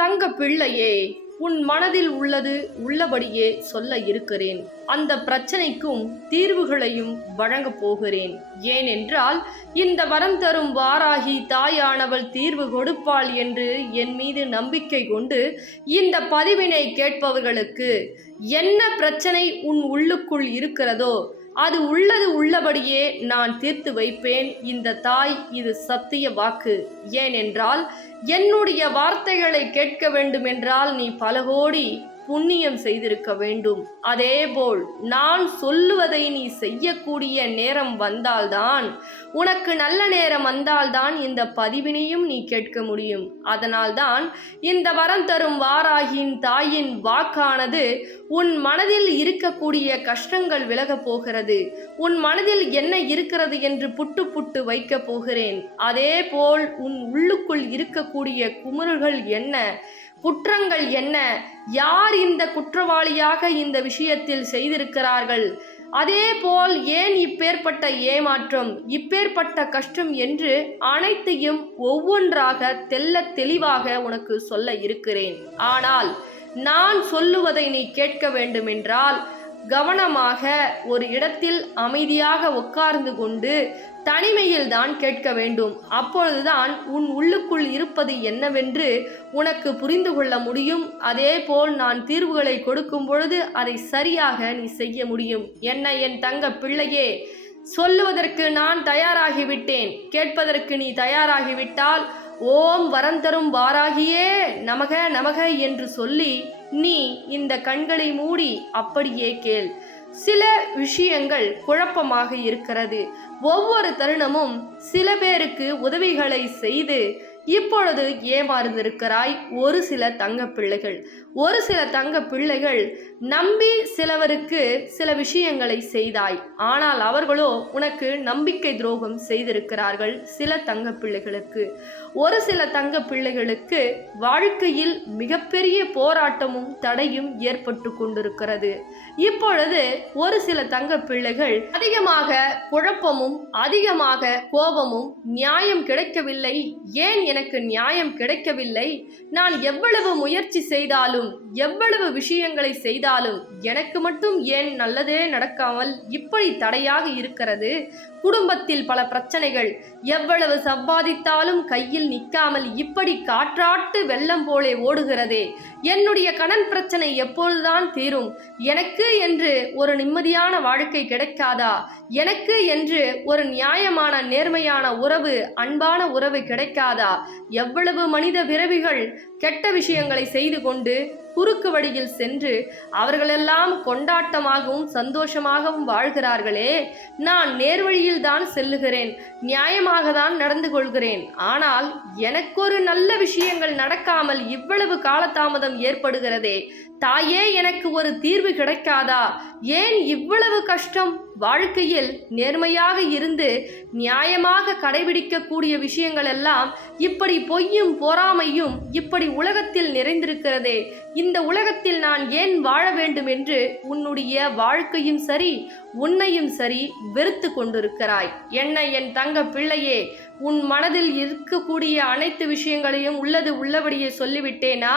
தங்க பிள்ளையே, உன் மனதில் உள்ளது உள்ளபடியே சொல்ல இருக்கிறேன். அந்த பிரச்சனைக்கும் தீர்வுகளையும் வழங்கப் போகிறேன். ஏனென்றால் இந்த வரம் தரும் வாராகி தாயானவள் தீர்வு கொடுப்பாள் என்று என் மீது நம்பிக்கை கொண்டு இந்த பதிவினை கேட்பவர்களுக்கு என்ன பிரச்சனை உன் உள்ளுக்குள் இருக்கிறதோ அது உள்ளது உள்ளபடியே நான் தீர்த்து வைப்பேன். இந்த தாய் இது சத்திய வாக்கு. ஏனென்றால் என்னுடைய வார்த்தைகளை கேட்க வேண்டுமென்றால் நீ பல கோடி புண்ணியம் செய்திருக்க வேண்டும். அதேபோல் நான் சொல்லுவதை நீ செய்யக்கூடிய நேரம் வந்தால்தான், உனக்கு நல்ல நேரம் வந்தால்தான் இந்த பதிவினையும் நீ கேட்க முடியும். அதனால்தான் இந்த வரம் தரும் வாராகியின் தாயின் வாக்கானது உன் மனதில் இருக்கக்கூடிய கஷ்டங்கள் விலகப் போகிறது. உன் மனதில் என்ன இருக்கிறது என்று புட்டு புட்டு வைக்கப் போகிறேன். அதேபோல் உன் உள்ளுக்குள் இருக்கக்கூடிய குமுறுகள் என்ன, குற்றங்கள் என்ன, யார் இந்த குற்றவாளியாக இந்த விஷயத்தில் செய்திருக்கிறார்கள், அதேபோல் ஏன் இப்பேற்பட்ட ஏமாற்றம், இப்பேற்பட்ட கஷ்டம் என்று அனைத்தையும் ஒவ்வொன்றாக தெள்ளத் தெளிவாக உனக்கு சொல்ல இருக்கிறேன். ஆனால் நான் சொல்லுவதை நீ கேட்க வேண்டுமென்றால் கவனமாக ஒரு இடத்தில் அமைதியாக உட்கார்ந்து கொண்டு தனிமையில் தான் கேட்க வேண்டும். அப்பொழுதுதான் உன் உள்ளுக்குள் இருப்பது என்னவென்று உனக்கு புரிந்து கொள்ள முடியும். அதேபோல் நான் தீர்வுகளை கொடுக்கும் பொழுது அதை சரியாக நீ செய்ய முடியும். என்ன என் தங்க பிள்ளையே, சொல்லுவதற்கு நான் தயாராகிவிட்டேன். கேட்பதற்கு நீ தயாராகிவிட்டால் ஓம் வரம் தரும் வாராகியே நமக நமக என்று சொல்லி நீ இந்த கண்களை மூடி அப்படியே கேள். சில விஷயங்கள் குழப்பமாக இருக்கிறது. ஒவ்வொரு தருணமும் சில பேருக்கு உதவிகளை செய்து இப்பொழுது ஏமாறுந்திருக்கிறாய். ஒரு சில தங்க பிள்ளைகள் நம்பி சிலவருக்கு சில விஷயங்களை செய்தாய். ஆனால் அவர்களோ உனக்கு நம்பிக்கை துரோகம் செய்திருக்கிறார்கள். சில தங்க பிள்ளைகளுக்கு, ஒரு சில தங்க பிள்ளைகளுக்கு வாழ்க்கையில் மிகப்பெரிய போராட்டமும் தடையும் ஏற்பட்டு கொண்டிருக்கிறது. இப்பொழுது ஒரு சில தங்க பிள்ளைகள் அதிகமாக குழப்பமும் அதிகமாக கோபமும், நியாயம் கிடைக்கவில்லை, ஏன் எனக்கு நியாயம் கிடைக்கவில்லை, நான் எவ்வளவு முயற்சி செய்தாலும் எவ்வளவு விஷயங்களை செய்தாலும் எனக்கு மட்டும் ஏன் நல்லதே நடக்காமல் இப்படி தடையாக இருக்கிறது, குடும்பத்தில் பல பிரச்சனைகள், எவ்வளவு சம்பாதித்தாலும் கையில் நிற்காமல் இப்படி காற்றாட்டு வெள்ளம் போலே ஓடுகிறதே, என்னுடைய கடன் பிரச்சனை எப்பொழுதுதான் தீரும், எனக்கு என்று ஒரு நிம்மதியான வாழ்க்கை கிடைக்காதா, எனக்கு என்று ஒரு நியாயமான நேர்மையான உறவு, அன்பான உறவு கிடைக்காதா, எவ்வளவு மனித பிறவிகள் கெட்ட விஷயங்களை செய்து கொண்டு குறுக்கு வழியில் சென்று அவர்களெல்லாம் கொண்டாட்டமாகவும் சந்தோஷமாகவும் வாழ்கிறார்களே, நான் நேர்வழியில் தான் செல்லுகிறேன், நியாயமாக தான் நடந்து கொள்கிறேன், ஆனால் எனக்கொரு நல்ல விஷயங்கள் நடக்காமல் இவ்வளவு காலதாமதம் ஏற்படுகிறதே, தாயே எனக்கு ஒரு தீர்வு கிடைக்காதா, ஏன் இவ்வளவு கஷ்டம், வாழ்க்கையில் நேர்மையாக இருந்து நியாயமாக கடைபிடிக்கக்கூடிய விஷயங்கள் எல்லாம் இப்படி பொய்யும் பொறாமையும் இப்படி உலகத்தில் நிறைந்திருக்கிறதே, இந்த உலகத்தில் நான் ஏன் வாழ வேண்டும் என்று உன்னுடைய வாழ்க்கையும் சரி உன்னையும் சரி வெறுத்து கொண்டிருக்கிறாய். என்ன என் தங்க பிள்ளையே, உன் மனதில் இருக்கக்கூடிய அனைத்து விஷயங்களையும் உள்ளது உள்ளபடியே சொல்லிவிட்டேனா?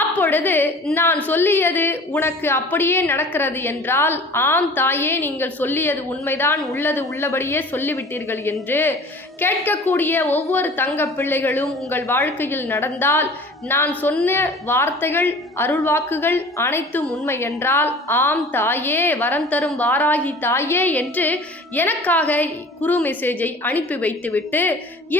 அப்பொழுது நான் சொல்லியது உனக்கு அப்படியே நடக்கிறது என்றால், ஆம் தாயே, நீங்கள் சொல்லியது உண்மைதான், உள்ளது உள்ளபடியே சொல்லிவிட்டீர்கள் என்று கேட்கக்கூடிய ஒவ்வொரு தங்க பிள்ளைகளும் உங்கள் வாழ்க்கையில் நடந்தால், நான் சொன்ன வார்த்தைகள் அருள்வாக்குகள் அனைத்தும் உண்மை என்றால், ஆம் தாயே, வரம் தரும் வாராகி தாயே என்று எனக்காக குரு மெசேஜை அனுப்பி வைத்துவிட்டு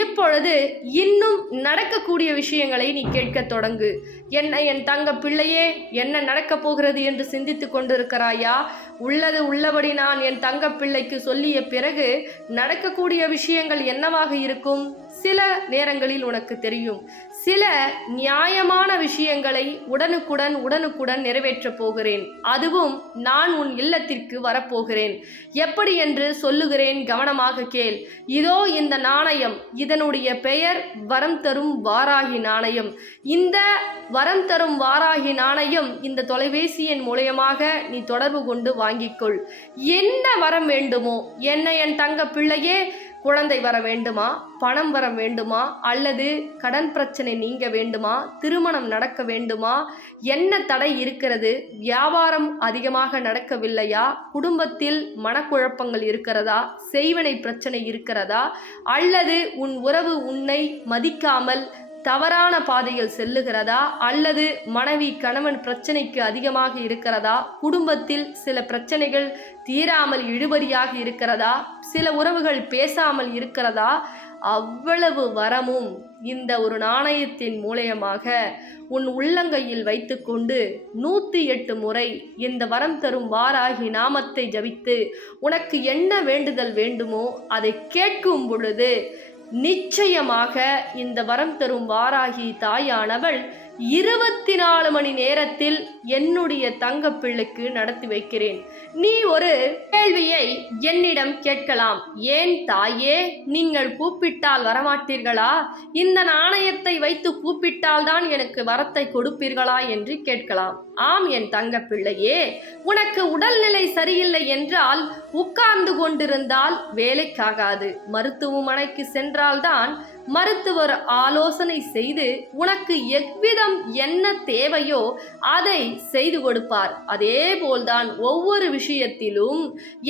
இப்பொழுது இன்னும் நடக்கக்கூடிய விஷயங்களை நீ கேட்க தொடங்கு. என்ன என் தங்க பிள்ளையே, என்ன நடக்கப் போகிறது என்று சிந்தித்து கொண்டிருக்கிறாயா? உள்ளது உள்ளபடி நான் என் தங்க பிள்ளைக்கு சொல்லிய பிறகு நடக்கக்கூடிய விஷயங்கள் என்னவாக இருக்கும்? சில நேரங்களில் உனக்கு தெரியும். சில நியாயமான விஷயங்களை உடனுக்குடன் நிறைவேற்றப் போகிறேன். அதுவும் நான் உன் இல்லத்திற்கு வரப்போகிறேன். எப்படி என்று சொல்லுகிறேன், கவனமாக கேள். இதோ இந்த நாணயம், இதனுடைய பெயர் வரம் தரும் வாராகி நாணயம். இந்த வரம் தரும் வாராகி நாணயம் இந்த தொலைபேசியின் மூலயமாக நீ தொடர்பு கொண்டு வாங்கிக்கொள். என்ன வரம் வேண்டுமோ, என்ன என் தங்க பிள்ளையே, குழந்தை வர வேண்டுமா, பணம் வர வேண்டுமா, அல்லது கடன் பிரச்சனை நீங்க வேண்டுமா, திருமணம் நடக்க வேண்டுமா, என்ன தடை இருக்கிறது, வியாபாரம் அதிகமாக நடக்கவில்லையா, குடும்பத்தில் மனக்குழப்பங்கள் இருக்கிறதா, செய்வினை பிரச்சனை இருக்கிறதா, அல்லது உன் உறவு உன்னை மதிக்காமல் தவறான பாதையில் செல்லுகிறதா, அல்லது மனைவி கணவன் பிரச்சனைக்கு அதிகமாக இருக்கிறதா, குடும்பத்தில் சில பிரச்சனைகள் தீராமல் இழுபறியாக இருக்கிறதா, சில உறவுகள் பேசாமல் இருக்கிறதா, அவ்வளவு வரமும் இந்த ஒரு நாணயத்தின் மூலயமாக உன் உள்ளங்கையில் வைத்துக்கொண்டு 108 முறை இந்த வரம் தரும் வாராகி நாமத்தை ஜபித்து உனக்கு என்ன வேண்டுதல் வேண்டுமோ அதை கேட்கும் பொழுது நிச்சயமாக இந்த வரம் தரும் வாராகி தாயானவள் 24 மணி நேரத்தில் என்னுடைய தங்க பிள்ளைக்கு நடத்தி வைக்கிறேன். நீ ஒரு கேள்வியை என்னிடம் கேட்கலாம். ஏன் தாயே, நீங்கள் கூப்பிட்டால் வரமாட்டீர்களா? இந்த நாணயத்தை வைத்து கூப்பிட்டால் தான் எனக்கு வரத்தை கொடுப்பீர்களா என்று கேட்கலாம். ஆம் என் தங்க பிள்ளையே, உனக்கு உடல்நிலை சரியில்லை என்றால் உட்கார்ந்து கொண்டிருந்தால் வேலைக்காகாது. மருத்துவமனைக்கு சென்றால்தான் மருத்துவர் ஆலோசனை செய்து உனக்கு எவ்விதம் என்ன தேவையோ அதை செய்து கொடுப்பார். அதே போல்தான் ஒவ்வொரு விஷயத்திலும்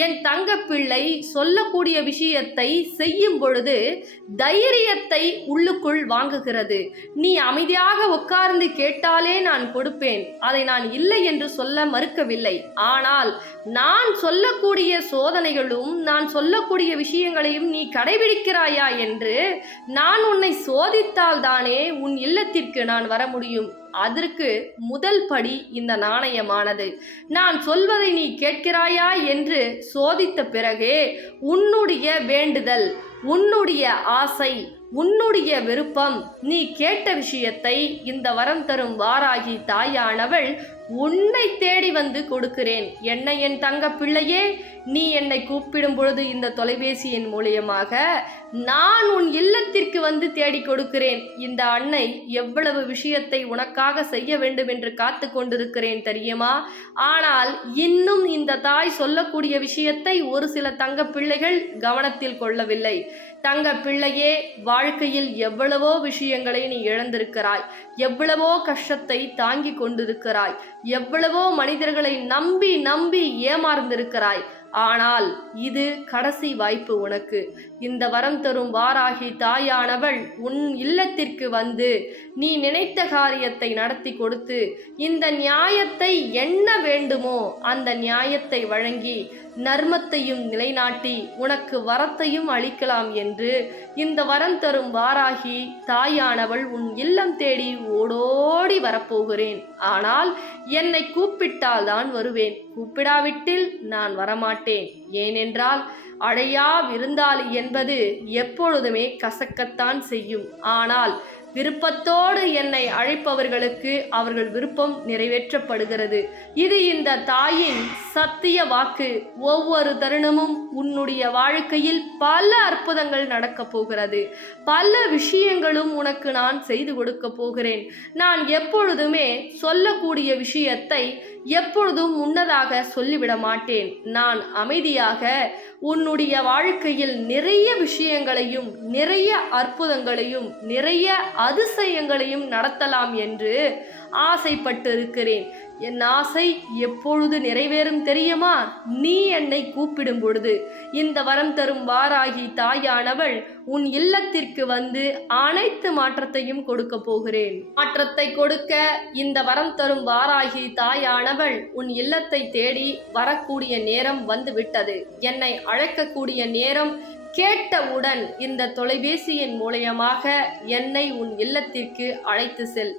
என் தங்க பிள்ளை சொல்லக்கூடிய விஷயத்தை செய்யும் பொழுது தைரியத்தை உள்ளுக்குள் வாங்குகிறது. நீ அமைதியாக உட்கார்ந்து கேட்டாலே நான் கொடுப்பேன், அதை நான் இல்லை என்று சொல்ல மறுக்கவில்லை. ஆனால் நான் சொல்லக்கூடிய சோதனைகளும் நான் சொல்லக்கூடிய விஷயங்களையும் நீ கடைபிடிக்கிறாயா என்று நான் உன்னை சோதித்தால் தானே உன் இல்லத்திற்கு நான் வர முடியும். அதற்கு முதல் படி இந்த நாணயமானது. நான் சொல்வதை நீ கேட்கிறாயா என்று சோதித்த பிறகே உன்னுடைய வேண்டுதல், உன்னுடைய ஆசை, உன்னுடைய விருப்பம், நீ கேட்ட விஷயத்தை இந்த வரம் தரும் வாராகி தாயானவள் உன்னை தேடி வந்து கொடுக்கிறேன். என்ன என் தங்க பிள்ளையே, நீ என்னை கூப்பிடும் பொழுது இந்த தொலைபேசியின் மூலியமாக நான் உன் இல்லத்திற்கு வந்து தேடி கொடுக்கிறேன். இந்த அன்னை எவ்வளவு விஷயத்தை உனக்காக செய்ய வேண்டும் என்று காத்து கொண்டிருக்கிறேன் தெரியுமா? ஆனால் இன்னும் இந்த தாய் சொல்லக்கூடிய விஷயத்தை ஒரு சில தங்க பிள்ளைகள் கவனத்தில் கொள்ளவில்லை. தங்க பிள்ளையே, வாழ்க்கையில் எவ்வளவோ விஷயங்களை நீ இழந்திருக்கிறாய், எவ்வளவோ கஷ்டத்தை தாங்கி கொண்டிருக்கிறாய், எவ்வளவோ மனிதர்களை நம்பி நம்பி ஏமாறந்திருக்கிறாய். ஆனால் இது கடைசி வாய்ப்பு உனக்கு. இந்த வரம் தரும் வாராகி தாயானவள் உன் இல்லத்திற்கு வந்து நீ நினைத்த காரியத்தை நடத்தி கொடுத்து இந்த நியாயத்தை என்ன வேண்டுமோ அந்த நியாயத்தை வழங்கி நர்மத்தையும் நிலைநாட்டி உனக்கு வரத்தையும் அளிக்கலாம் என்று இந்த வரம் தரும் வாராகி தாயானவள் உன் இல்லம் தேடி ஓடோடி வரப்போகிறேன். ஆனால் என்னை கூப்பிட்டால் தான் வருவேன், கூப்பிடாவிட்டில் நான் வரமாட்டேன். ஏனென்றால் அழையா விருந்தாளி என்பது எப்பொழுதுமே கசக்கத்தான் செய்யும். ஆனால் விருப்பத்தோடு என்னை அழைப்பவர்களுக்கு அவர்கள் விருப்பம் நிறைவேற்றப்படுகிறது. இது இந்த தாயின் சத்திய வாக்கு. ஒவ்வொரு தருணமும் உன்னுடைய வாழ்க்கையில் பல அற்புதங்கள் நடக்கப் போகிறது. பல விஷயங்களும் உனக்கு நான் செய்து கொடுக்க போகிறேன். நான் எப்பொழுதுமே சொல்லக்கூடிய விஷயத்தை எப்பொழுதும் முன்னதாக சொல்லிவிட மாட்டேன். நான் அமைதியாக உன்னுடைய வாழ்க்கையில் நிறைய விஷயங்களையும் நிறைய அற்புதங்களையும் நிறைய அதிசயங்களையும் நடத்தலாம் என்று ஆசைப்பட்டு இருக்கிறேன். என் ஆசை எப்பொழுது நிறைவேறும் தெரியுமா? நீ என்னை கூப்பிடும் பொழுது. இந்த வரம் தரும் வாராகி தாயானவள் உன் இல்லத்திற்கு வந்து அனைத்து மாற்றத்தையும் கொடுக்க போகிறேன். மாற்றத்தை கொடுக்க இந்த வரம் தரும் வாராகி தாயானவள் உன் இல்லத்தை தேடி வரக்கூடிய நேரம் வந்து விட்டது. என்னை அழைக்கக்கூடிய நேரம் கேட்டவுடன் இந்த தொலைபேசியின் மூலமாக என்னை உன் இல்லத்திற்கு அழைத்து செல்.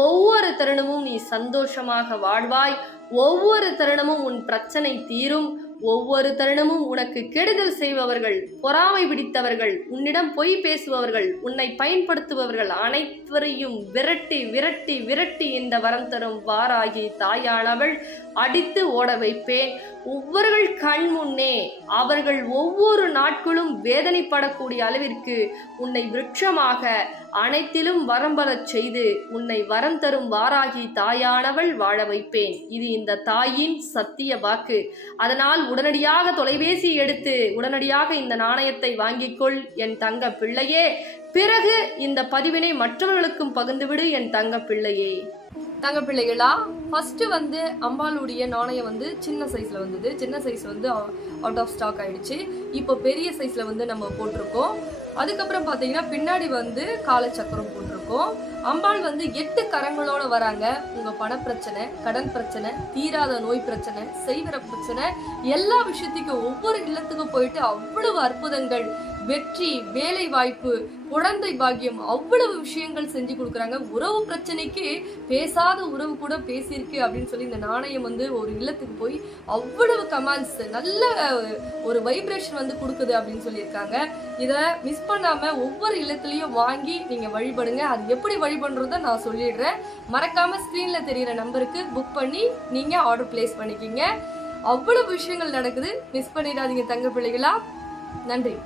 ஒவ்வொரு தருணமும் நீ சந்தோஷமாக வாழ்வாய். ஒவ்வொரு தருணமும் உன் பிரச்சனை தீரும். ஒவ்வொரு தருணமும் உனக்கு கெடுதல் செய்பவர்கள், பொறாமை பிடித்தவர்கள், உன்னிடம் பொய் பேசுபவர்கள், உன்னை பயன்படுத்துபவர்கள் அனைவரையும் விரட்டி விரட்டி விரட்டி இந்த வரம் தரும் வாராகி தாயானவள் அடித்து ஓட வைப்பேன். ஒவ்வொருவர்கள் கண் முன்னே அவர்கள் ஒவ்வொரு நாட்களும் வேதனைப்படக்கூடிய அளவிற்கு உன்னை விருட்சமாக அனைத்திலும் வரம் பெறச் செய்து உன்னை வரம் தரும் வாராகி தாயானவள் வாழ வைப்பேன். இது இந்த தாயின் சத்திய வாக்கு. அதனால் உடனடியாக தொலைபேசி எடுத்து உடனடியாக இந்த நாணயத்தை வாங்கிக்கொள் என் தங்க பிள்ளையே. பிறகு இந்த பதிவினை மற்றவர்களுக்கும் பகிர்ந்துவிடு என் தங்க பிள்ளையே. தங்க பிள்ளைகளா, ஃபர்ஸ்ட் அம்பாளுடைய நாணயம் சின்ன சைஸ்ல வந்தது. சின்ன சைஸ் அவுட் ஆஃப் ஸ்டாக் ஆயிடுச்சு. இப்போ பெரிய சைஸ்ல நம்ம போட்டிருக்கோம். அதுக்கப்புறம் பாத்தீங்கன்னா பின்னாடி காலச்சக்கரம் போட்டிருக்கோம். அம்பாள் 8 கரங்களோட வராங்க. உங்க பண பிரச்சனை, கடன் பிரச்சனை, தீராத நோய் பிரச்சனை, செய்வர பிரச்சனை, எல்லா விஷயத்துக்கும் ஒவ்வொரு இல்லத்துக்கும் போயிட்டு அவ்வளவு அற்புதங்கள், வெற்றி, வேலை வாய்ப்பு, குழந்தை பாக்கியம், அவ்வளவு விஷயங்கள் செஞ்சு கொடுக்குறாங்க. உறவு பிரச்சனைக்கு பேசாத உறவு கூட பேசியிருக்கு அப்படின்னு சொல்லி இந்த நாணயம் ஒரு இல்லத்துக்கு போய் அவ்வளவு கமாண்ட்ஸ், நல்ல ஒரு வைப்ரேஷன் கொடுக்குது அப்படின்னு சொல்லியிருக்காங்க. இதை மிஸ் பண்ணாம ஒவ்வொரு இல்லத்துலயும் வாங்கி நீங்க வழிபடுங்க. அது எப்படி வழிபடுறத நான் சொல்லிடுறேன். மறக்காம ஸ்கிரீன்ல தெரியுற நம்பருக்கு புக் பண்ணி நீங்க ஆர்டர் பிளேஸ் பண்ணிக்கிங்க. அவ்வளவு விஷயங்கள் நடக்குது. மிஸ் பண்ணிடாதீங்க தங்க பிள்ளைகளா. நன்றி.